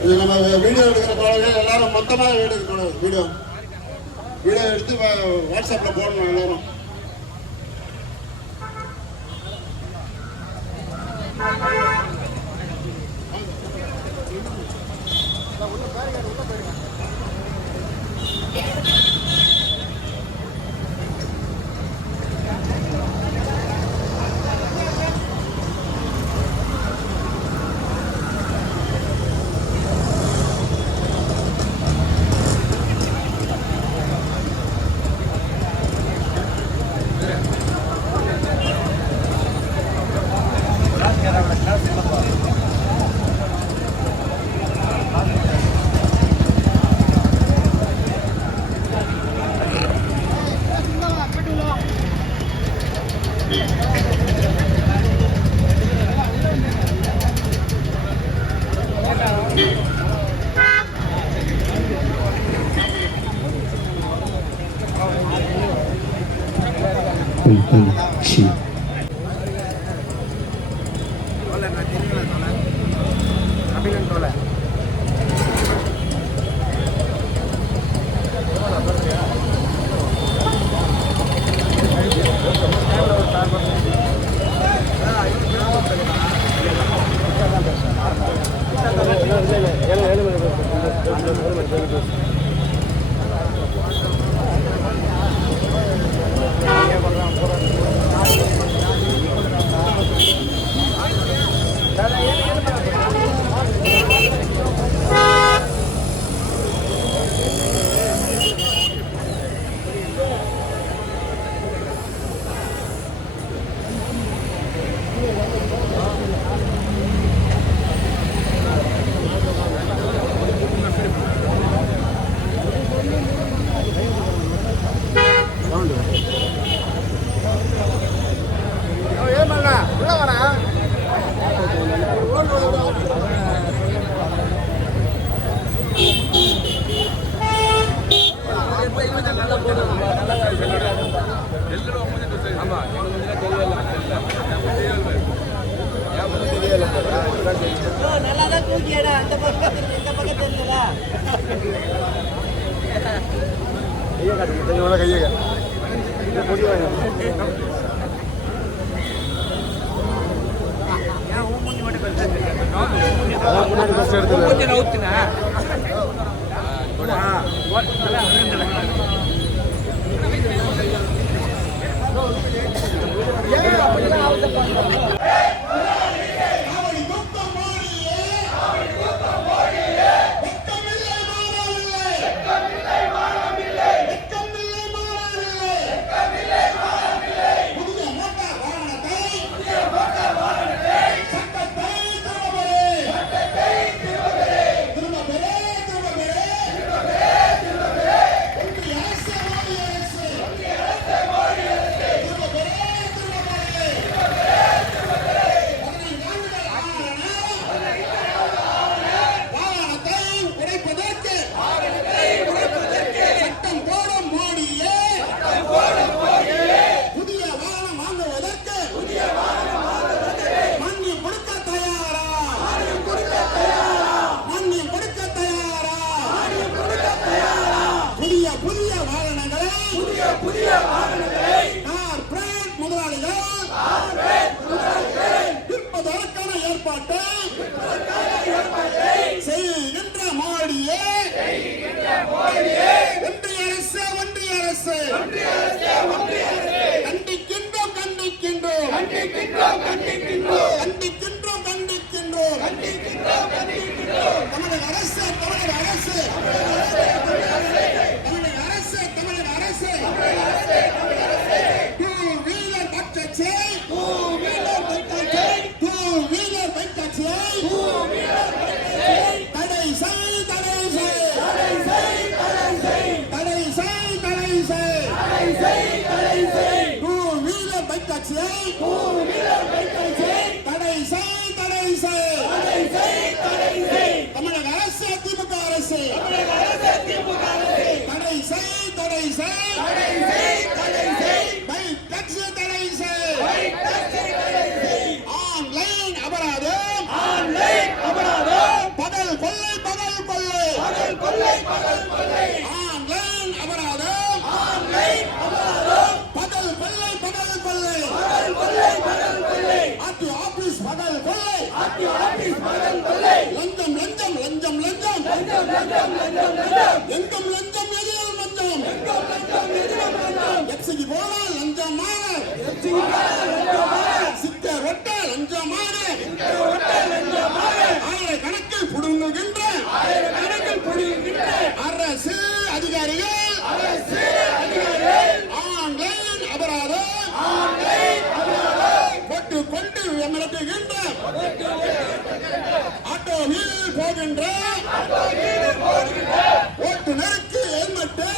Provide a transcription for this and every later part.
இது நம்ம வீடியோ எடுக்கிற போலவே எல்லாரும் மொத்தமாக எடுக்கணும் வீடியோ வீடியோ எடுத்து வா- வாட்ஸ்அப்ல போடணும் எல்லாரும் உங்கள் ಹೇಳ್ತೀನಿ செய் தடை செய் பை டாக்ஸி தடை செய் ஆன்லைன் அபராதம். பகல் கொள்ளை பகல் கொள்ளை. ஆன்லைன் அபராதம். பகல் கொள்ளை பகல் கொள்ளை. ஆர்டி ஆபீஸ் பகல் கொள்ளை. லஞ்சம் லஞ்சம் லஞ்சம் லஞ்சம். எங்கும் லஞ்சம் எதிரும் லஞ்சம் எக்ஸிக்கு போனால் லஞ்சமான சிக்க ரொட்ட லஞ்சமான ஆயிரக்கணக்கில் புடுங்குகின்ற அரசு அதிகாரிகள் ஆன்லைன் அபராதம் போட்டு கொண்டு மிரட்டுகின்ற ஆட்டோவில் போகின்ற ஓட்டுநருக்கு ஹெல்மெட்டு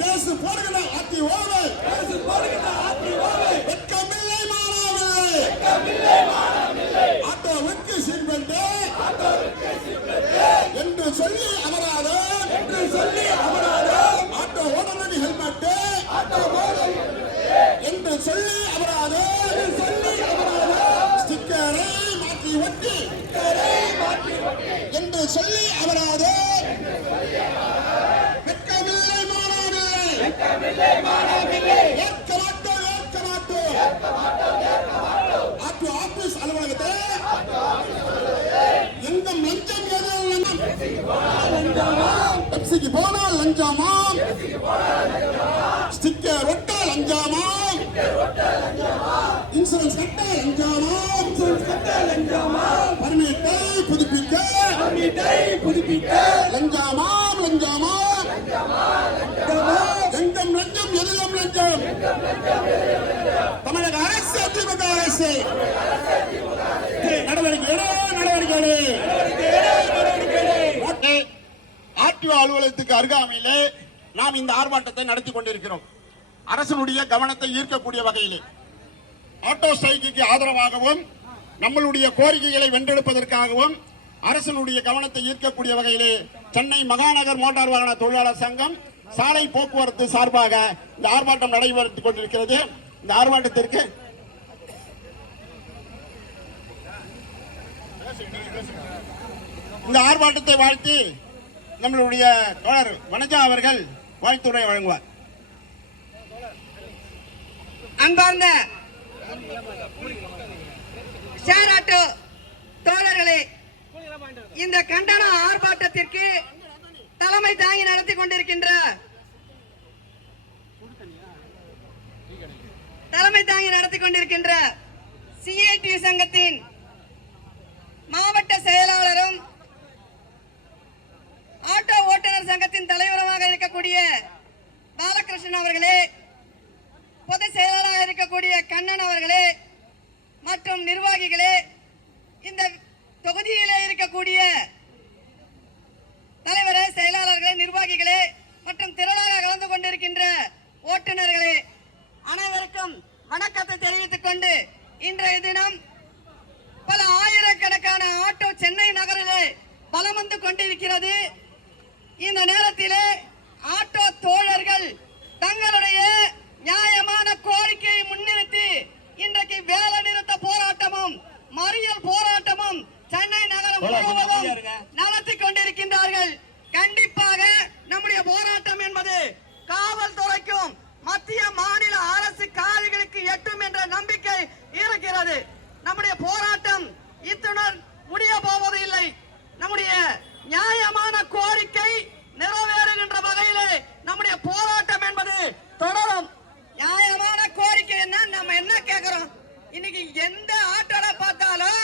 கேஸ் போடுகின்ற ஆத்தி ஓவை வெட்கமில்லை மாறாவில்லை ஆட்டோவுக்கு சீட்பெல்ட் என்று சொல்லி அபராதம் என்று சொல்லி அபராதம் ஆட்டோ ஓட்டுநர் ஹெல்மெட் என்று சொல்லி அபராதம் சொல்லி அபராதம் ஸ்டிக்கரை மாற்றி ஒட்டி. சொல்லி அபராதம் வெட்கமில்லை மாறாவில்லை ஏற்க மாட்டோம் ஏற்க மாட்டோம் ஆட்டோ ஆபீஸ் அலுவலகத்தை எங்கும் லஞ்சம் பெப்சிக்கு போனால் லஞ்சமாம். ஸ்டிக்கர் ஒட்ட லஞ்சமாம். இன்சூரன்ஸ் கட்ட லஞ்சமாம். பர்மிட்டை புதுப்பிக்க லஞ்சமாம் லஞ்சமாம். எங்கும் லஞ்சம் எதிலும் லஞ்சம். தமிழக அரசு திமுக அரசு. நடவடிக்கை நடவடிக்கை. ஆர்டிஓ அலுவலகத்துக்கு அருகாமையிலே நாம் இந்த ஆர்ப்பாட்டத்தை நடத்தி கொண்டிருக்கிறோம். அரசனுடைய கவனத்தை ஈர்க்கக்கூடிய வகையிலே. ஆட்டோ ஸ்ட்ரைக்கு ஆதரவாகவும் நம்மளுடைய கோரிக்கைகளை வென்றெடுப்பதற்காகவும் அரசனுடைய கவனத்தை ஈர்க்கக்கூடிய வகையிலே சென்னை மகாநகர் மோட்டார் வாகன தொழிலாளர் சங்கம் சாலை போக்குவரத்து சார்பாக இந்த ஆர்ப்பாட்டம் நடைபெற்றுக் கொண்டிருக்கிறது. இந்த ஆர்ப்பாட்டத்திற்கு இந்த ஆர்ப்பாட்டத்தை வாழ்த்தி நம்மளுடைய தோழர் வனஜா அவர்கள் வாழ்த்துரை வழங்குவார். அன்பார்ந்த ஷேர் ஆட்டோ தோழர்களே இந்த கண்டன ஆர்ப்பாட்டத்திற்கு தலைமை தாங்கி நடத்தி கொண்டிருக்கின்ற தலைமை தாங்கி நடத்தி கொண்டிருக்கின்ற சிஐடி சங்கத்தின் மாவட்ட செயலாளரும் ஆட்டோ ஓட்டுநர் சங்கத்தின் தலைவருமாக இருக்கக்கூடிய பாலகிருஷ்ணன் அவர்களே பொதுச் செயலாளராக இருக்கக்கூடிய கண்ணன் அவர்களே மற்றும் நிர்வாகிகளே இந்த தொகுதியிலே இருக்கக்கூடிய தலைவரே செயலாளர்களே நிர்வாகிகளே மற்றும் திரளாக கலந்து கொண்டிருக்கின்ற ஓட்டுநர்களே அனைவருக்கும் வணக்கத்தை தெரிவித்துக் கொண்டு இன்றைய தினம் பல ஆயிரக்கணக்கான ஆட்டோ சென்னை நகரிலே பலம் வந்து கொண்டிருக்கிறது இந்த நேரத்திலே ஆட்டோ தோழர்கள் தங்களுடைய நியாயமான கோரிக்கையை முன்னிறுத்தி இன்றைக்கு வேலை நிறுத்த போராட்டமும் மறியல் போராட்டமும் சென்னை நகரம் முழுவதும் நடத்தி கொண்டிருக்கின்றார்கள் கண்டிப்பாக நம்முடைய போராட்டம் என்பது காவல்துறைக்கும் மத்திய மாநில அரசு காரிகளுக்கு எட்டும் என்ற நம்பிக்கை இருக்கிறது நம்முடைய போராட்டம் இத்துடன் முடிய போவது இல்லை நம்முடைய நியாயமான கோரிக்கை நிறைவேறுகின்ற வகையிலே நம்முடைய போராட்டம் என்பது தொடரும் நியாயமான கோரிக்கை என்ன நம்ம என்ன கேக்குறோம் இன்னைக்கு எந்த ஆட்டோல பார்த்தாலும்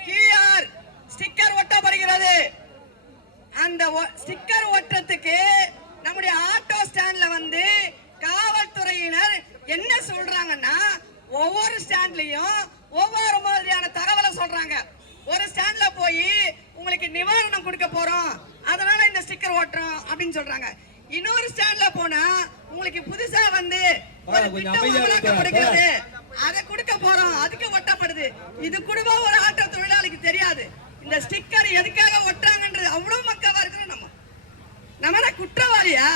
கியூஆர் ஸ்டிக்கர் ஒட்டப்படுகிறது அந்த ஸ்டிக்கர் ஒட்டத்துக்கு நம்முடைய ஆட்டோ ஸ்டாண்ட்ல வந்து காவல்துறையினர் என்ன சொல்றாங்கன்னா ஒவ்வொரு ஸ்டாண்ட்லயும் ஒவ்வொரு மாதிரியான தகவலை சொல்றாங்க. ஒரு ஸ்டாண்ட்ல போய் உங்களுக்கு நிவாரணம் கொடுக்க போறோம். அதனால இந்த ஸ்டிக்கர் ஓட்டுறோம் அப்படின்னு சொல்றாங்க. இன்னொரு ஸ்டாண்ட்ல போனா உங்களுக்கு புதுசா வந்து ஒரு. அமலாக்கப்படுகிறது அதை கொடுக்க போறோம். அதுக்கு ஒட்டப்படுது. இது குடும்ப ஒரு ஆட்டோ தொழிலாளிக்கு தெரியாது. இந்த ஸ்டிக்கர் எதுக்காக ஒட்டுறாங்கன்றது அவ்வளவு நம்ம நம்ம குற்றவாளியா?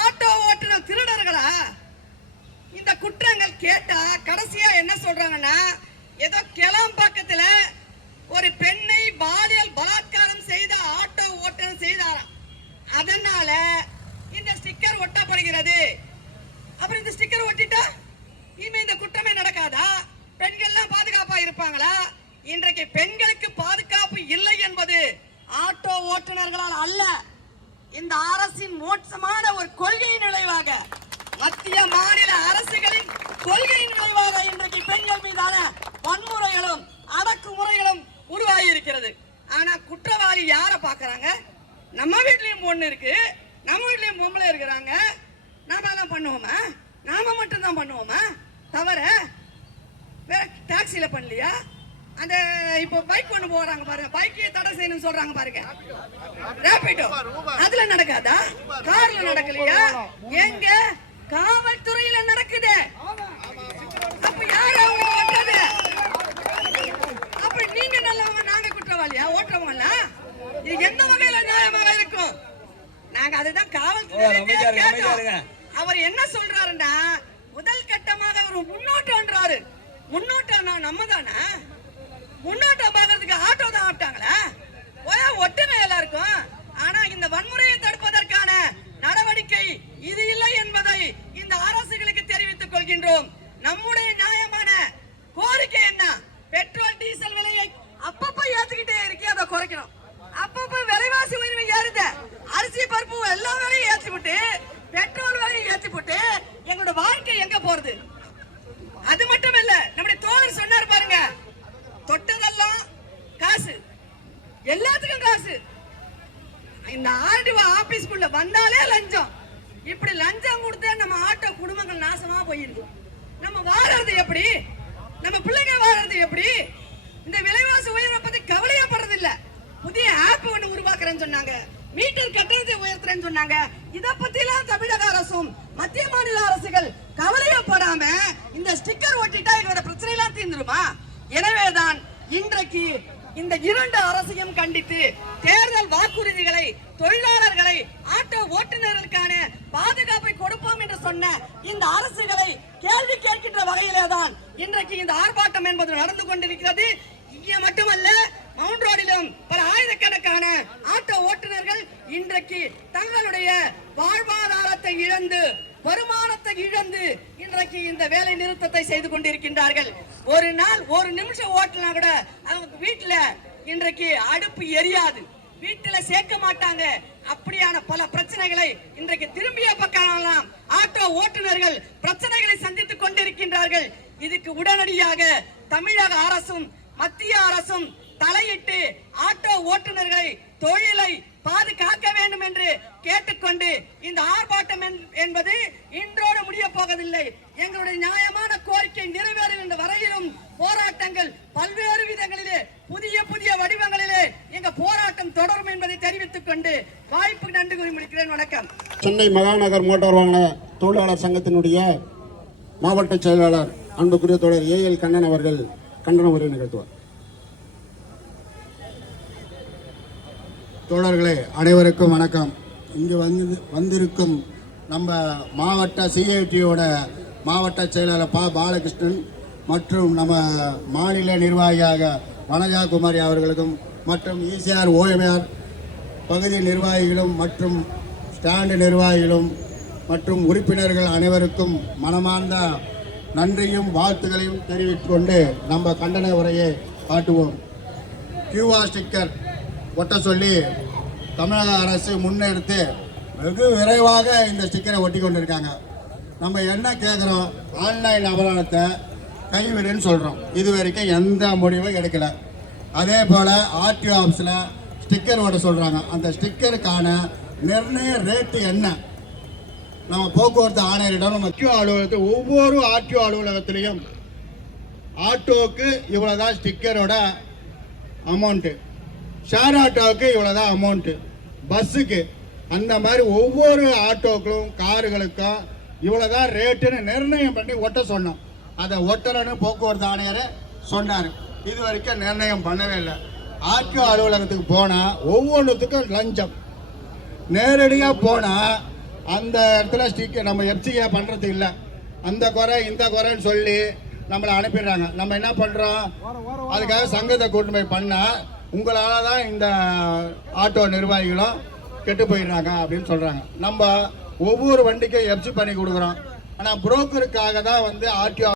ஆட்டோ ஓட்டுன திருடர்களா? இந்த குற்றங்கள் கேட்டா கடைசியா என்ன சொல்றாங்கன்னா ஏதோ கிளம்பாக்கத்துல ஒரு பெண்ணை பாலியல் பலாத்காரம் செய்த ஆட்டோ ஓட்டுநர் செய்தாராம். அதனால இந்த ஸ்டிக்கர் ஒட்டப்படுகிறது. அப்புறம் இந்த ஸ்டிக்கர் ஒட்டிட்டா இனிமே இந்த குற்றமே நடக்காதா? பெண்கள்லாம் பாதுகாப்பா இருப்பாங்களா? இன்றைக்கு பெண்களுக்கு பாதுகாப்பு இல்லை என்பது ஆட்டோ ஓட்டுநர்களால் அல்ல. இந்த அரசின் மோட்சமான ஒரு கொள்கையின் விளைவாக மத்திய மாநில அரசுகளின் கொள்கையின் விளைவாக இன்றைக்கு பெண்கள் மீதான வன்முறைகளும் அடக்குமுறைகளும் உருவாகி இருக்கிறது ஆனா குற்றவாளி யாரை பாக்குறாங்க நம்ம வீட்லயும் பொண்ணு இருக்கு. நம்ம வீட்லயும் பொம்பளை இருக்கிறாங்க. நாம தான் பண்ணுவோமா? நாம மட்டும் தான் பண்ணுவோமா? தவிர வேற டாக்ஸில பண்ணலையா? அந்த இப்போ பைக் ஒண்ணு போறாங்க பாருங்க. பைக்கே தடை செய்யணும்னு சொல்றாங்க பாருங்க. ரேபிடோ அதுல நடக்காதா? கார்ல நடக்கலையா? எங்க? காவல்துறையில நடக்குது. அப்ப யார் அவங்க ஓட்டுறது? அப்ப நீங்க நல்லவங்க நாங்க குற்றவாளியா? ஓட்டுறவங்க இது எந்த வகையில நியாயமாக இருக்கும்? நாங்க அதுதான் காவல்துறை. அவர் என்ன சொல்றாருன்னா முதல் கட்டமாக அவர் முன்னோட்டம்ன்றாரு முன்னோட்டம்னா நம்ம தானே முன்னோட்டம் பார்க்கறதுக்கு ஆட்டோ தான் ஆப்பிட்டாங்களா? ஒரே ஒட்டுங்க எல்லாருக்கும். ஆனா இந்த வன்முறையை தடுப்பதற்கான நடவடிக்கை இது இல்லை என்பதை இந்த அரசுகளுக்கு தெரிவித்துக் கொள்கின்றோம். நம்முடைய நியாயமான கோரிக்கை என்ன? பெட்ரோல் டீசல் விலையை அப்பப்ப ஏத்துக்கிட்டே இருக்கே அதை குறைக்கணும். அப்பப்ப விலைவாசி உரிமை ஏறுது அரிசி பருப்பு எல்லா விலையும் ஏத்தி விட்டு பெட்ரோல் விலையை ஏற்றி போட்டு எங்களோட வாழ்க்கை எங்க போறது? அது மட்டும் இல்ல நம்முடைய தோழர் சொன்னார் பாருங்க தொட்டதெல்லாம் காசு எல்லாத்துக்கும் காசு இந்த ஆர்டிஓ ஆபீஸ்க்குள்ள வந்தாலே லஞ்சம். இப்படி லஞ்சம் கொடுத்து நம்ம ஆட்டோ குடும்பங்கள் நாசமா போயிருக்கும் நம்ம வாழறது எப்படி? நம்ம பிள்ளைங்க வாழறது எப்படி? இந்த விலைவாசி உயர்வை பத்தி கவலையப்படுறது இல்ல புதிய ஆப் ஒண்ணு உருவாக்குறேன்னு சொன்னாங்க. மீட்டர் கட்டணத்தை உயர்த்துறேன்னு சொன்னாங்க. இத பத்தி எல்லாம் தமிழக அரசும் மத்திய மாநில அரசுகள் கவலையப்படாம இந்த ஸ்டிக்கர் ஒட்டிட்டா எங்களோட பிரச்சனை எல்லாம் தீர்ந்துருமா? எனவேதான் இன்றைக்கு இந்த இரண்டு அரசையும் கண்டித்து தேர்தல் வாக்குறுதிகளை தொழிலாளர்களை ஆட்டோ ஓட்டுநர்களுக்கான பாதுகாப்பை கொடுப்போம் என்று சொன்ன இந்த அரசுகளை கேள்வி கேட்கின்ற வகையிலே தான் இன்றைக்கு இந்த ஆர்ப்பாட்டம் என்பது நடந்து கொண்டிருக்கிறது. இங்கே மட்டுமல்ல மவுண்ட் ரோடிலும் பல ஆயிரக்கணக்கான ஆட்டோ ஓட்டுநர்கள் இன்றைக்கு தங்களுடைய வாழ்வாதாரத்தை இழந்து வருமானத்தை இழந்து இன்றைக்கு இந்த வேலை நிறுத்தத்தை செய்து கொண்டிருக்கின்றார்கள். ஒரு நாள் ஒரு நிமிஷம் ஓட்டலாம் கூட அவங்க வீட்டுல இன்றைக்கு அடுப்பு எரியாது. வீட்டுல சேர்க்க மாட்டாங்க. அப்படியான பல பிரச்சனைகளை இன்றைக்கு திரும்பிய பக்கம் ஆட்டோ ஓட்டுநர்கள் பிரச்சனைகளை சந்தித்துக் கொண்டிருக்கின்றார்கள். இதுக்கு உடனடியாக தமிழக அரசும் மத்திய அரசும் தலையிட்டு ஆட்டோ ஓட்டுநர்களை தொழிலை பாதுகாக்க வேண்டும் என்று கேட்டுக்கொண்டு இந்த ஆர்ப்பாட்டம் என்- என்பது இன்றோடு முடிய போவதில்லை. எங்களுடைய நியாயமான கோரிக்கை நிறைவேறுகின்ற வரையிலும் போராட்டங்கள் பல்வேறு விதங்களிலே புதிய புதிய வடிவங்களிலே எங்க போராட்டம் தொடரும் என்பதை தெரிவித்துக் கொண்டு வாய்ப்பு நன்றி கூறி முடிக்கிறேன். வணக்கம். சென்னை மகாநகர் மோட்டார் வாகன தொழிலாளர் சங்கத்தினுடைய மாவட்ட செயலாளர் அன்புக்குரிய தோழர் எல் கண்ணன் அவர்கள் கண்டன உரை நிகழ்த்துவார். தோழர்களே அனைவருக்கும் வணக்கம். இங்கு வந்து வந்திருக்கும் நம்ம மாவட்ட சிஐடியோட மாவட்ட செயலாளர் பா. பாலகிருஷ்ணன் மற்றும் நம்ம மாநில நிர்வாகியாக வனஜா குமாரி அவர்களுக்கும் மற்றும் இசிஆர் ஓஎம்ஆர் பகுதி நிர்வாகிகளும் மற்றும் ஸ்டாண்டு நிர்வாகிகளும் மற்றும் உறுப்பினர்கள் அனைவருக்கும் மனமார்ந்த நன்றியும் வாழ்த்துக்களையும் தெரிவித்துக்கொண்டு நம்ம கண்டன உரையை காட்டுவோம். கியூஆர் ஸ்டிக்கர் ஒட்ட சொல்லி தமிழக அரசு முன்னெடுத்து வெகு விரைவாக இந்த ஸ்டிக்கரை ஒட்டி கொண்டிருக்காங்க. நம்ம என்ன கேட்குறோம் ஆன்லைன் அபராதத்தை கைவிடுன்னு சொல்கிறோம் இது வரைக்கும் எந்த முடிவும் எடுக்கலை. அதே போல் ஆர்டிஓ ஆஃபீஸில் ஸ்டிக்கர் ஓட சொல்கிறாங்க அந்த ஸ்டிக்கருக்கான நிர்ணய ரேட்டு என்ன? நம்ம போக்குவரத்து ஆணையரிடம் நம்ம ஆர்டிஓ அலுவலகத்தில் ஒவ்வொரு ஆர்டிஓ அலுவலகத்திலையும் ஆட்டோவுக்கு இவ்வளோதான் ஸ்டிக்கரோட அமௌண்ட்டு ஷேர் ஆட்டோவுக்கு இவ்வளோதான் அமௌண்ட்டு பஸ்ஸுக்கு அந்த மாதிரி ஒவ்வொரு ஆட்டோக்களும் கார்களுக்கும் இவ்வளோதான் ரேட்டுன்னு நிர்ணயம் பண்ணி ஒட்ட சொன்னோம். அதை ஒட்டலன்னு போக்குவரத்து ஆணையர் சொன்னார். இது வரைக்கும் நிர்ணயம் பண்ணவே இல்லை. ஆர்டிஓ அலுவலகத்துக்கு போனால் ஒவ்வொன்றுத்துக்கும் லஞ்சம். நேரடியாக போனால் அந்த இடத்துல ஸ்டிக்கர் நம்ம எஃப்சிஏ பண்ணுறது இல்லை. அந்த குறை இந்த குறைன்னு சொல்லி நம்மளை அனுப்பிடுறாங்க. நம்ம என்ன பண்ணுறோம் அதுக்காக சங்கத்தை கூட்டு போய் பண்ணால் உங்களால் தான் இந்த ஆட்டோ நிர்வாகிகளும் கெட்டு போயிடுறாங்க அப்படின்னு சொல்கிறாங்க நம்ம ஒவ்வொரு வண்டிக்கும் எப்சி பண்ணி கொடுக்குறோம். ஆனால் புரோக்கருக்காக தான் வந்து ஆர்டிஓ